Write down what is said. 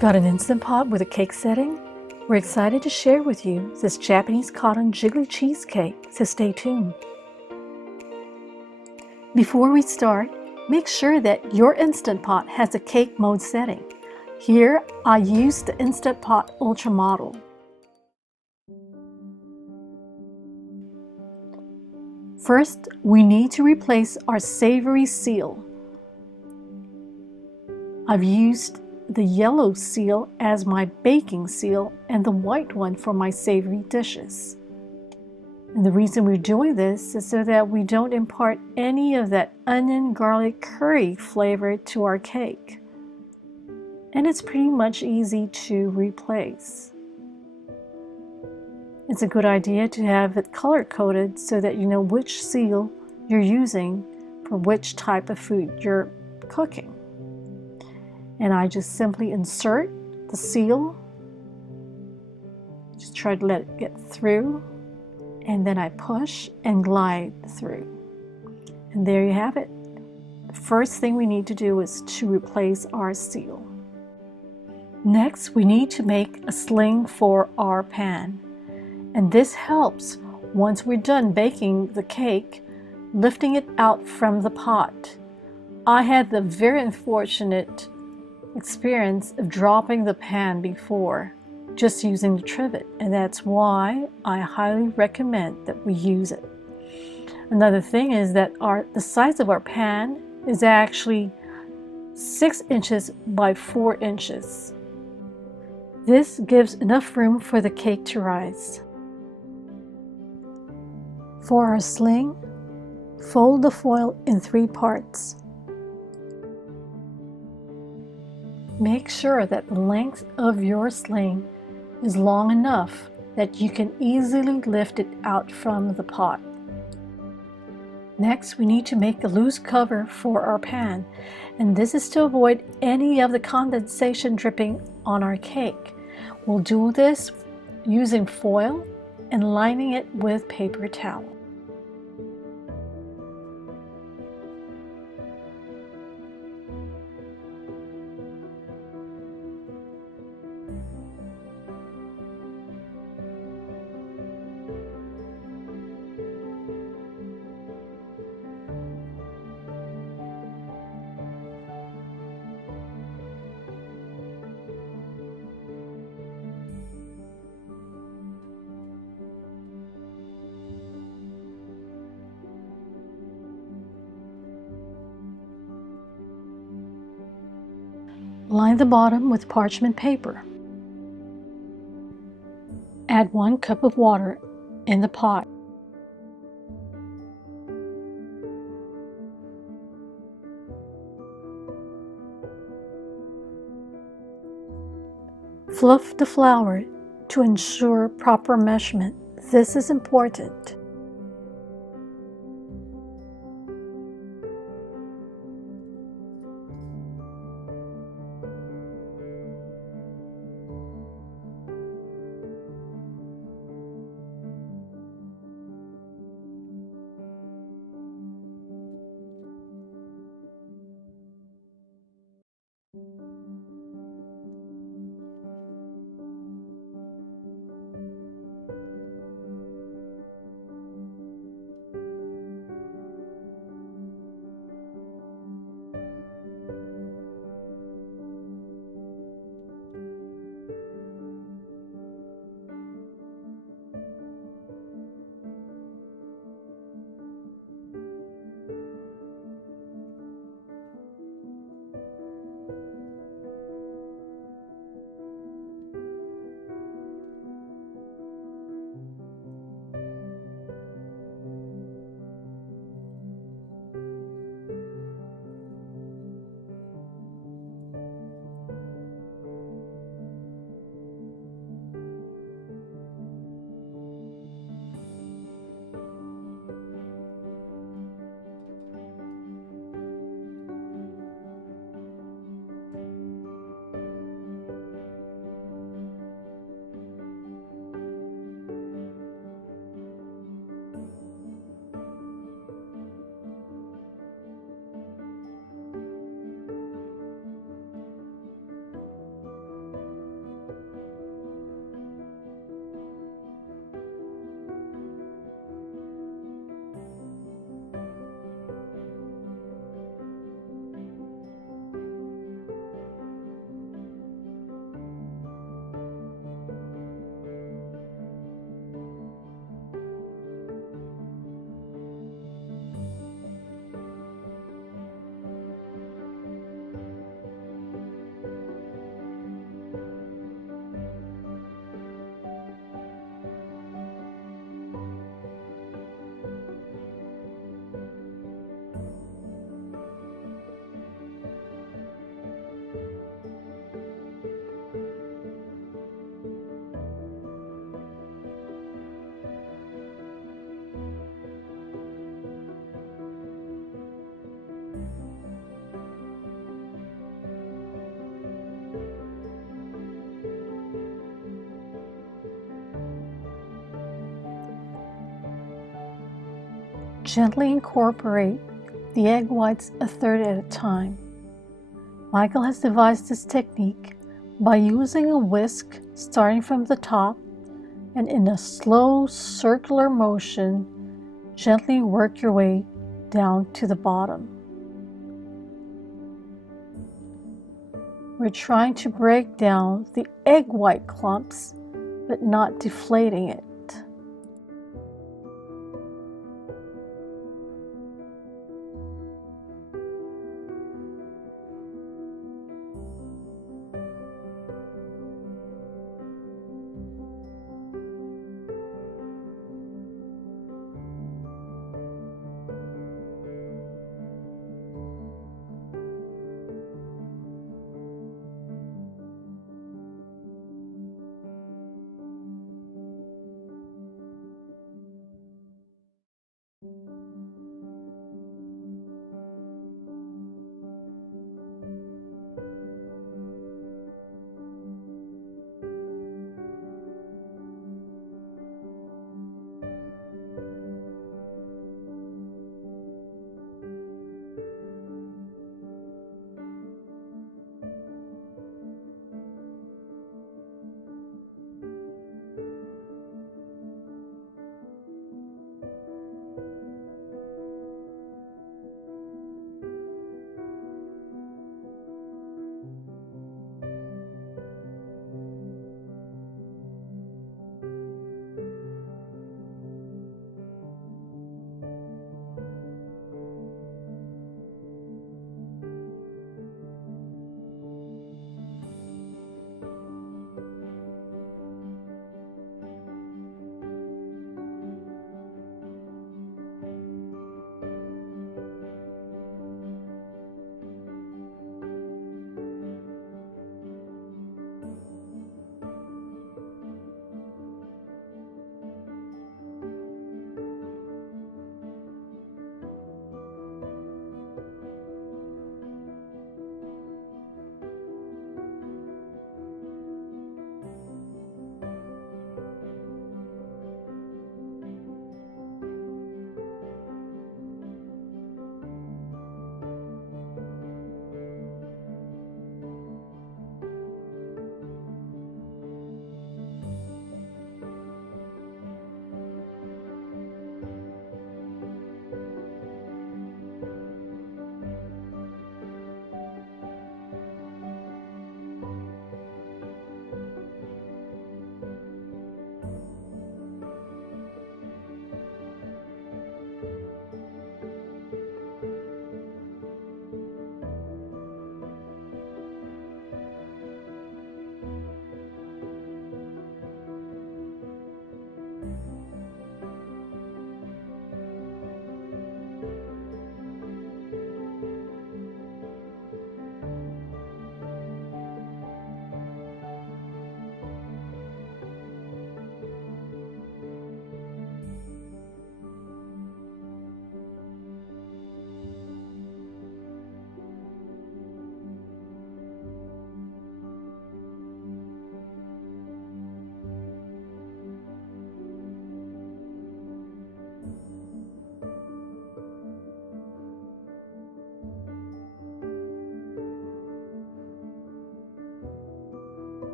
Got an Instant Pot with a cake setting? We're excited to share with you this Japanese cotton jiggly cheesecake, so stay tuned. Before we start, make sure that your Instant Pot has a cake mode setting. Here, I used the Instant Pot Ultra model. First, we need to replace our savory seal. I've used the yellow seal as my baking seal and the white one for my savory dishes. And the reason we're doing this is so that we don't impart any of that onion, garlic, curry flavor to our cake. And it's pretty much easy to replace. It's a good idea to have it color-coded so that you know which seal you're using for which type of food you're cooking. And I just simply insert the seal, just try to let it get through, and then I push and glide through. And there you have it. The first thing we need to do is to replace our seal. Next, we need to make a sling for our pan. And this helps, once we're done baking the cake, lifting it out from the pot. I had the very unfortunate experience of dropping the pan before, just using the trivet, and that's why I highly recommend that we use it. Another thing is that the size of our pan is actually 6 inches by 4 inches. This gives enough room for the cake to rise. For our sling, fold the foil in 3 parts. Make sure that the length of your sling is long enough that you can easily lift it out from the pot. Next, we need to make a loose cover for our pan, and this is to avoid any of the condensation dripping on our cake. We'll do this using foil and lining it with paper towel. Line the bottom with parchment paper. Add 1 cup of water in the pot. Fluff the flour to ensure proper measurement. This is important. Gently incorporate the egg whites a third at a time. Michael has devised this technique by using a whisk starting from the top and in a slow circular motion, gently work your way down to the bottom. We're trying to break down the egg white clumps, but not deflating it.